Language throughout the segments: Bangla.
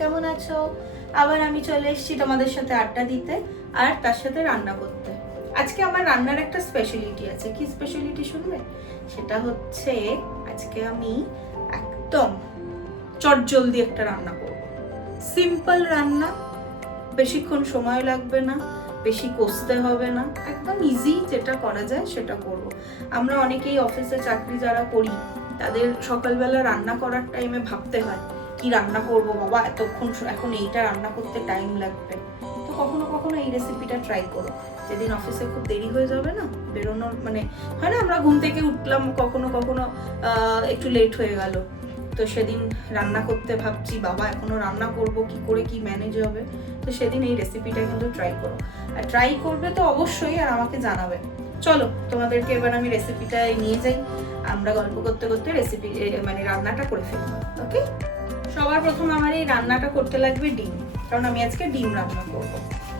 কেমন আছো? আবার আমি চলে এসেছি তোমাদের সাথে আড্ডা দিতে আর তার সাথে রান্না করতে। আজকে আমার রান্নার একটা স্পেশালিটি আছে। কি স্পেশালিটি শুনবে? সেটা হচ্ছে আজকে আমি একদম চটজলদি একটা রান্না করব। সিম্পল রান্না, বেশিক্ষণ সময় লাগবে না, বেশি কষতে হবে না, একদম ইজি যেটা করা যায় সেটা করব। আমরা অনেকেই অফিসে চাকরি যারা করি তাদের সকালবেলা রান্না করার টাইমে ভাবতে হয় কি রান্না করব বাবা, এতক্ষণ এখন এইটা রান্না করতে টাইম লাগবে। তো কখনো কখনো এই রেসিপিটা ট্রাই করো। যেদিন অফিসে খুব দেরি হয়ে যাবে না বেরোনোর, মানে হয় না আমরা ঘুম থেকে উঠলাম কখনো কখনো একটু লেট হয়ে গেল, তো সেদিন রান্না করতে ভাবছি বাবা এখনো রান্না করব কি করে, কি ম্যানেজ হবে, তো সেদিন এই রেসিপিটা কিন্তু ট্রাই করো। আর ট্রাই করবে তো অবশ্যই, আর আমাকে জানাবে। চলো তোমাদেরকে এবার আমি রেসিপিটা নিয়ে যাই, আমরা গল্প করতে করতে রেসিপি মানে রান্নাটা করে ফেলবো। ওকে, সবার প্রথম আমার এই রান্নাটা করতে লাগবে ডিম, কারণ আমি আজকে ডিম রান্না করব।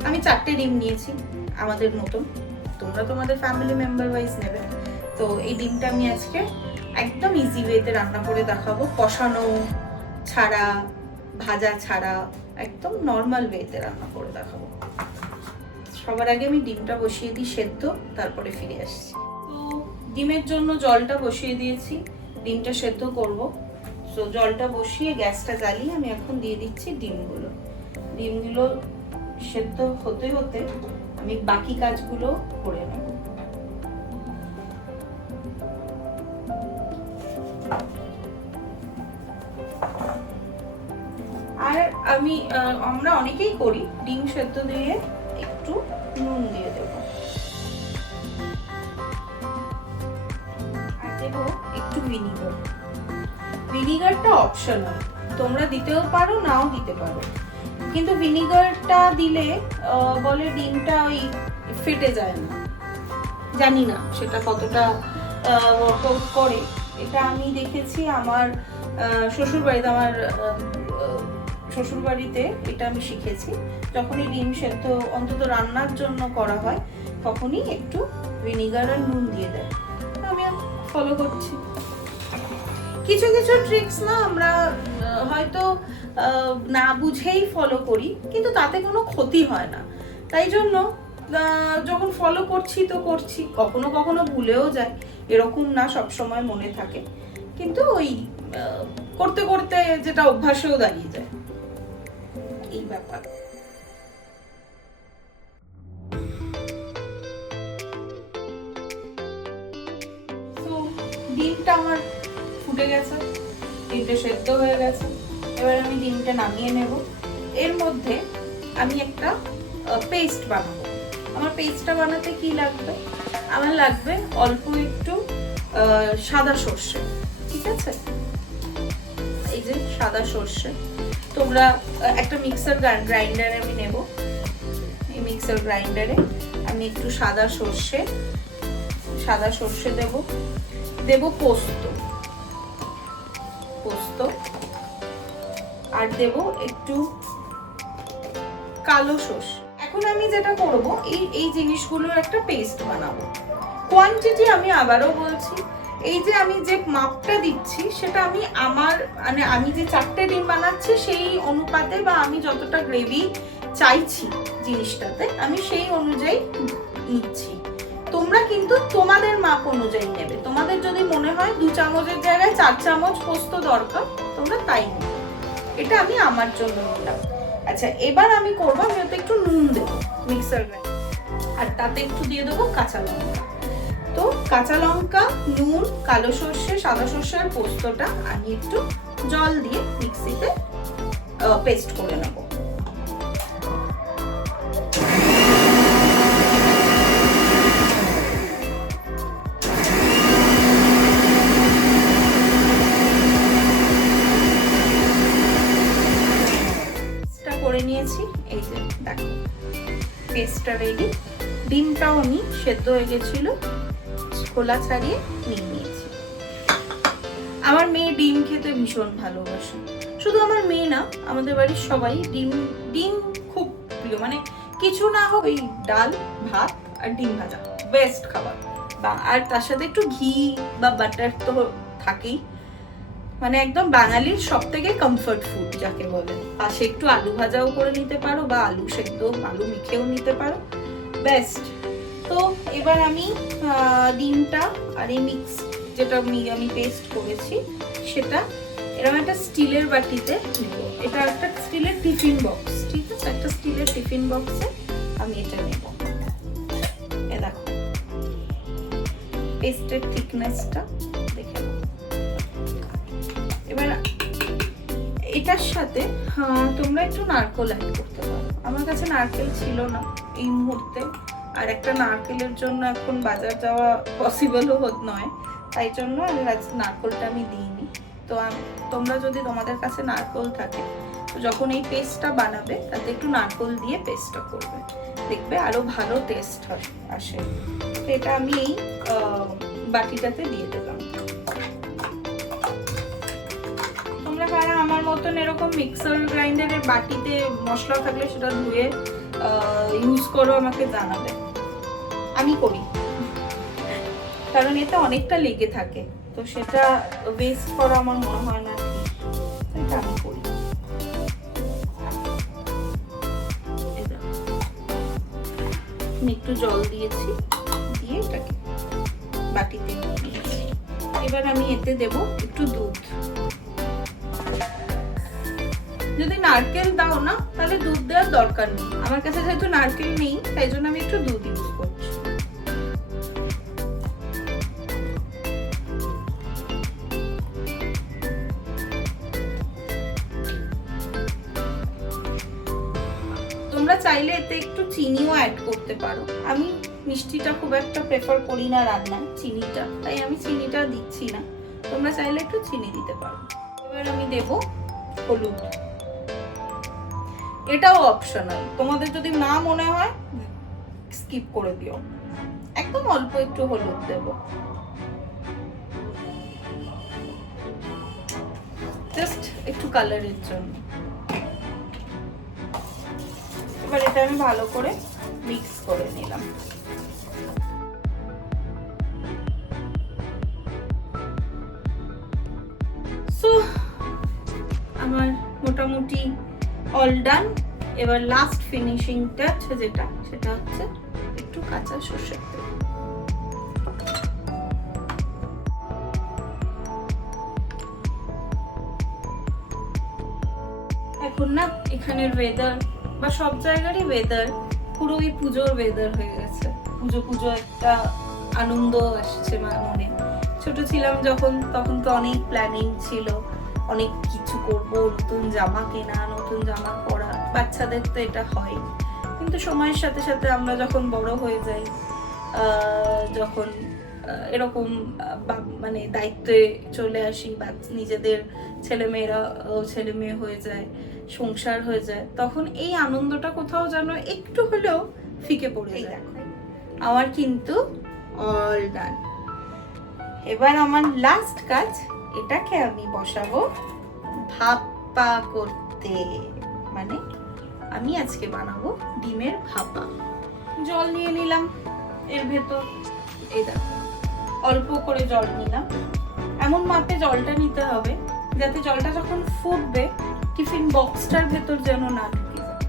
আমি 4টে ডিম নিয়েছি আমাদের মতন, তোমরা তোমাদের ফ্যামিলি মেম্বার ওয়াইজ নেবে। তো এই ডিমটা আমি আজকে একদম ইজি ওয়েতে রান্না করে দেখাবো, কষানো ছাড়া, ভাজা ছাড়া, একদম নর্মাল ওয়েতে রান্না করে দেখাবো। সবার আগে আমি ডিমটা বসিয়ে দিই সেদ্ধ, তারপরে ফিরে আসছি। তো ডিমের জন্য জলটা বসিয়ে দিয়েছি, ডিমটা সেদ্ধ করব। তো জলটা বসিয়ে গ্যাসটা জ্বালিয়ে আমি এখন দিয়ে দিচ্ছি ডিমগুলো। ডিমগুলো সেদ্ধ হতে হতে আমি বাকি কাজগুলো করে নেব। আর আমরা অনেকেই করি ডিম সেদ্ধ দিয়ে একটু নুন দিয়ে দেব, আর দেব একটু ভিনিগার। ভিনিগারটা অপশনাল, তোমরা দিতেও পারো নাও দিতে পারো, কিন্তু ভিনিগারটা দিলে বলে ডিমটা ওই ফেটে যায় না। জানি না সেটা কতটা ওয়ার্কআউট করে। এটা আমি দেখেছি আমার শ্বশুরবাড়িতে, আমার শ্বশুরবাড়িতে এটা আমি শিখেছি। যখনই ডিম সেদ্ধ অন্তত রান্নার জন্য করা হয় তখনই একটু ভিনিগার আর নুন দিয়ে দেয়। আমি ফলো করছি। কিছু কিছু ট্রিক্স না আমরা হয়তো না বুঝেই ফলো করি, কিন্তু তাতে কোনো ক্ষতি হয় না। তাই জন্য যখন ফলো করছি তো করছি, কখনো কখনো ভুলেও যায়, এরকম না সব সময় মনে থাকে, কিন্তু ওই করতে করতে যেটা অভ্যাসেও দাঁড়িয়ে যায়, এই ব্যাপার। তো ডিমটা আমার ফুটে গেছে, ডিমটা সেদ্ধ হয়ে গেছে। এবার আমি ডিমটা নামিয়ে নেব। এর মধ্যে আমি একটা পেস্ট বানাবো। আমার পেস্টটা বানাতে কি লাগবে? আমার লাগবে অল্প একটু সাদা সর্ষে, ঠিক আছে? এই যে সাদা সর্ষে, তোমরা একটা মিক্সার গ্রাইন্ডারে আমি নেব। এই মিক্সার গ্রাইন্ডারে আমি একটু সাদা সর্ষে দেব পোস্ত, আর দেব একটু কালো সর্ষে। এখন আমি যেটা করব, এই জিনিসগুলোর একটা পেস্ট বানাবো। কোয়ান্টিটি আমি আবারও বলছি, এই যে আমি যে মাপটা দিচ্ছি সেটা আমি আমি যে 4টে ডিম বানাচ্ছি সেই অনুপাতে, বা আমি যতটা গ্রেভি চাইছি জিনিসটাতে আমি সেই অনুযায়ী নিচ্ছি। তোমরা কিন্তু তোমাদের মাপ অনুযায়ী নেবে। তোমাদের যদি মনে হয় 2 চামচের জায়গায় 4 চামচ পোস্ত দরকার, তোমরা তাই নেবে। এটা আমি আমার জন্য নিলাম। আচ্ছা, এবার আমি করবো, আমি ওতে একটু নুন দেবো মিক্সার গ্রাইন্ডার, আর তাতে একটু দিয়ে দেবো কাঁচা লঙ্কা। তো কাঁচা লঙ্কা, নুন, কালো সর্ষে, সাদা সর্ষে আর পোস্তটা আমি একটু জল দিয়ে মিক্সিতে পেস্ট করে নেব। করে নিয়েছি, এই যে দেখো পেস্টটা রেডি। ডিমটাও আমি সেদ্ধ হয়ে গেছিল, খোলা ছাড়িয়ে নিয়ে নিয়েছি। আমার মেয়ে ডিম খেতে ভীষণ ভালোবাসে, শুধু আমার মেয়ে না, আমাদের বাড়ির সবাই ডিম খুব প্রিয়। মানে কিছু না হোক ওই ডাল ভাত আর ডিম ভাজা বেস্ট খাবার, বা আর তার সাথে একটু ঘি বা বাটার তো থাকেই। মানে একদম বাঙালির সব থেকে কমফর্ট ফুড যাকে বলে। পাশে একটু আলু ভাজাও করে নিতে পারো বা আলু সেদ্ধ আলু মেখেও নিতে পারো, বেস্ট। তো এবার আমি ডিমটা আর এই মিক্স যেটা আমি পেস্ট করেছি সেটা এরকম একটা স্টিলের বাটিতে নেব। এটা একটা স্টিলের টিফিন বক্স, ঠিক আছে, একটা স্টিলের টিফিন বক্সে আমি এটা নেব। এ দেখো পেস্টের থিকনেসটা দেখে নাও। এবার এটার সাথে তোমরা একটু নারকেল অ্যাড করতে পারো। আমার কাছে নারকেল ছিল না এই মুহূর্তে, আর একটা নারকেলের জন্য এখন বাজার যাওয়া পসিবলও নয়, তাই জন্য নারকেলটা আমি দিইনি। তো তোমরা যদি তোমাদের কাছে নারকেল থাকে তো যখন এই পেস্টটা বানাবে তাতে একটু নারকেল দিয়ে পেস্টটা করবে, দেখবে আরো ভালো টেস্ট আসে। তো এটা আমি এই বাটিটাতে দিয়ে দিলাম। তোমরা কারা আমার মতন এরকম মিক্সার গ্রাইন্ডারের বাটিতে মশলা থাকলে সেটা ধুয়ে ইউজ করো, আমাকে জানাবে। আমি করি কারণ এতে অনেকটা লেগে থাকে, তো সেটা ওয়েস্ট করা আমার মনে হয় না, এটা আমি করি। একটু জল দিয়েছি, দিয়ে এটাকে বাটিতে নিয়েছি। এবার আমি এতে দেব একটু দুধ। যদি নারকেল দাও না তাহলে দুধ দেওয়ার দরকার নেই, আমার কাছে যেহেতু নারকেল নেই তাই জন্য আমি একটু দুধ ইউজ করছি। তোমরা চাইলে এতে একটু চিনিও অ্যাড করতে পারো। আমি মিষ্টিটা খুব একটা প্রেফার করি না রান্নায় চিনিটা, তাই আমি চিনিটা দিচ্ছি না, তোমরা চাইলে একটু চিনি দিতে পারো। এবার আমি দেব হলুদ, এটাও অপশনাল, তোমাদের যদি না মনে হয় স্কিপ করে দিও। একদম অল্প একটু হলুদ দেব, জাস্ট একটু কালারের জন্য। এবার এটা আমি ভালো করে মিক্স করে নিলাম। সো আমার মোটামুটি অল ডান। এবার লাস্ট ফিনিশিং টাচ যেটা, সেটা হচ্ছে একটু কাঁচা সরষের তেল। এখন না এখানের ওয়েদার বা সব জায়গারই ওয়েদার পুরো ওই পুজোর ওয়েদার হয়ে গেছে। পুজো পুজো একটা আনন্দ আসছে মনে। ছোট ছিলাম যখন, তখন তো অনেক প্ল্যানিং ছিল, অনেক কিছু করব, নতুন জামা কেনা, নতুন জামা পরা, বাচ্চাদের তো এটা হয়। কিন্তু সময়ের সাথে সাথে আমরা যখন বড় হয়ে যাই, যখন এরকম মানে দায়িত্বে চলে আসি বা নিজেদের ছেলে মেয়ে হয়ে যায়, সংসার হয়ে যায়, তখন এই আনন্দটা কোথাও যেন একটু হলেও ফিকে পড়ে যায়। আমার কিন্তু অল ডান। এবার আমার লাস্ট কাজ, এটাকে আমি বসাবো ভাপা করতে। মানে আমি আজকে বানাবো ডিমের ভাপা। জল নিয়ে নিলাম এর ভেতর, এই দেখো অল্প করে জল নিলাম। এমন মাপে জলটা নিতে হবে যাতে জলটা যখন ফুটবে টিফিন বক্সটার ভেতর যেন না ঢুকে যায়।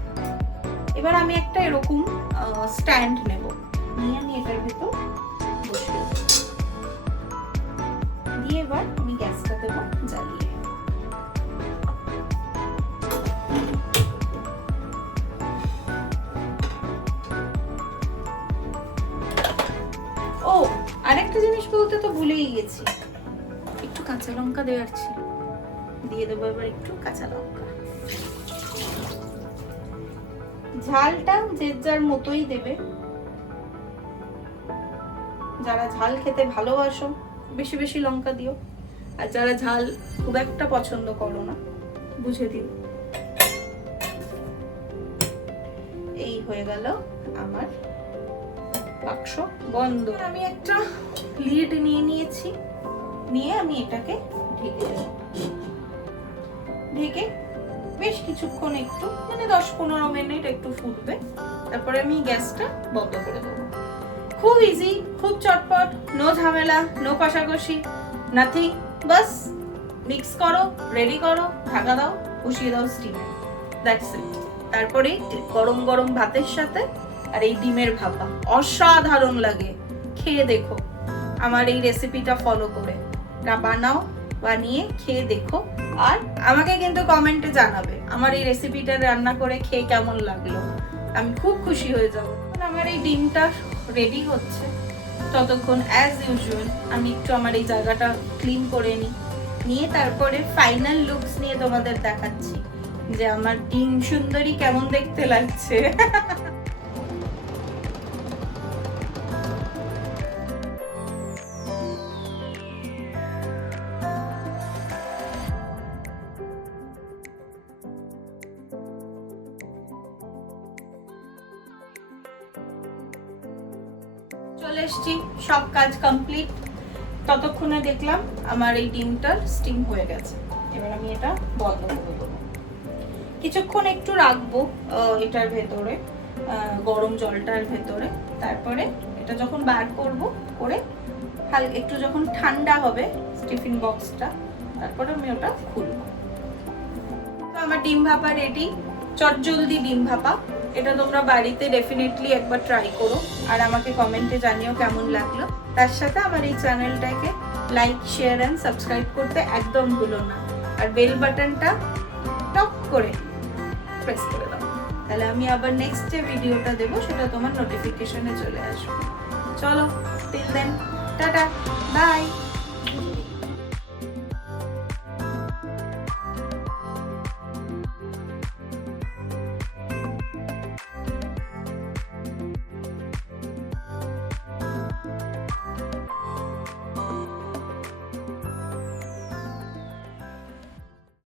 এবার আমি একটা এরকম স্ট্যান্ড নেব, নিয়ে আমি এটার ভেতর বসিয়ে দেব, দিয়ে এবার আমি গ্যাসটা দেবো জ্বালিয়ে। ও আরেকটা জিনিস বলতে তো ভুলেই গেছি, একটু কাঁচা লঙ্কা দেওয়ার ছিল, দিয়ে দেবো এবার একটু কাঁচা লঙ্কা। ঝালটা যে যার মতোই দেবে, যারা ঝাল খেতে ভালোবাসো বেশি বেশি লঙ্কা দিও, আর যারা ঝাল খুব একটা পছন্দ করো না বুঝে দিও। এই হয়ে গেল আমার বাক্স বন্ধ। আমি একটা লিড নিয়ে নিয়েছি, নিয়ে আমি এটাকে ঢেকে দেব। ঢেকে বেশ কিছুক্ষণ একটু মানে 10-15 মিনিট একটু ফুটবে, তারপরে আমি গ্যাসটা বন্ধ করে দেবো। খুব ইজি, খুব চটপট, নো ঝামেলা, নো কষাকষি, নাথিং, বাস মিক্স করো, রেডি করো, ঢাকা দাও, বসিয়ে দাও স্টিমে। That's it. তারপরে গরম গরম ভাতের সাথে আর এই ডিমের ভাপা অসাধারণ লাগে, খেয়ে দেখো আমার এই রেসিপিটা ফলো করে। বানাও, বানিয়ে খেয়ে দেখো, আর আমাকে কিন্তু কমেন্টে জানাবে আমার এই রেসিপিটা রান্না করে খেয়ে কেমন লাগলো। আমি খুব খুশি হয়ে যাব। আমার এই ডিমটা রেডি হচ্ছে, ততক্ষণ অ্যাজ ইউজুয়াল আমি একটু আমার এই জায়গাটা ক্লিন করে নিয়ে তারপরে ফাইনাল লুকস নিয়ে তোমাদের দেখাচ্ছি যে আমার ডিম সুন্দরী কেমন দেখতে লাগছে। চলে এসছি, সব কাজ কমপ্লিট। ততক্ষণে দেখলাম আমার এই ডিমটার স্টিম হয়ে গেছে। এবার আমি এটা বন্ধ করে দেবো, কিছুক্ষণ একটু রাখবো এটার ভেতরে, গরম জলটার ভেতরে। তারপরে এটা যখন বার করে হালকা একটু যখন ঠান্ডা হবে টিফিন বক্সটা, তারপরে আমি ওটা খুলবো। তো আমার ডিম ভাপা রেডি, চটজলদি ডিম ভাপা। এটা তোমরা বাড়িতে ডেফিনেটলি একবার ট্রাই করো, আর আমাকে কমেন্টে জানিও কেমন লাগলো। তার সাথে আমার এই চ্যানেলটাকে লাইক, শেয়ার এন্ড সাবস্ক্রাইব করতে একদম ভুলো না, আর বেল বাটনটা টক করে প্রেস করে দাও, তাহলে আমি আবার নেক্সট যে ভিডিওটা দেবো সেটা তোমার নোটিফিকেশনে চলে আসবে। চলো, টিল দেন, টাটা, বাই।